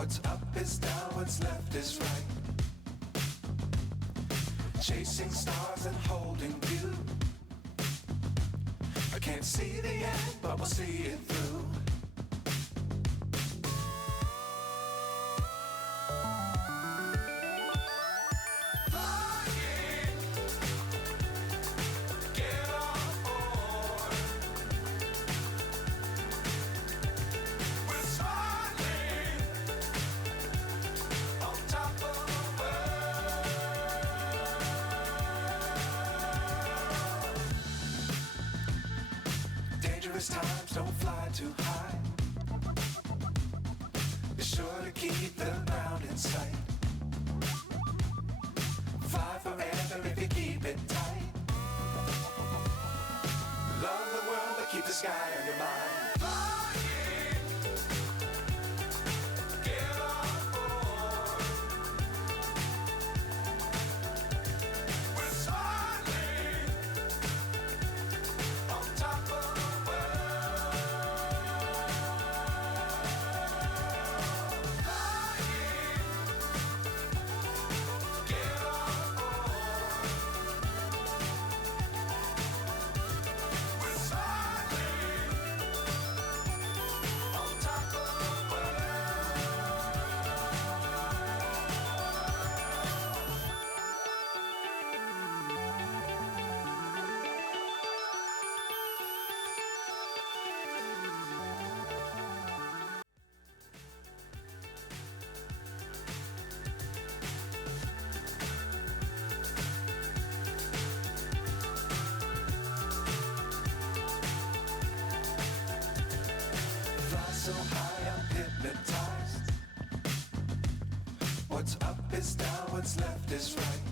What's up is down, what's left is right. Chasing stars and holding you. I can't see the end, but we'll see it through. Times don't fly too high. Be sure to keep the ground in sight. Fly forever if you keep it tight. Love the world but keep the sky on your mind. So high I'm hypnotized. What's up is down, what's left is right.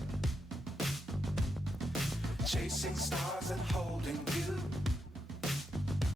Chasing stars and holding you.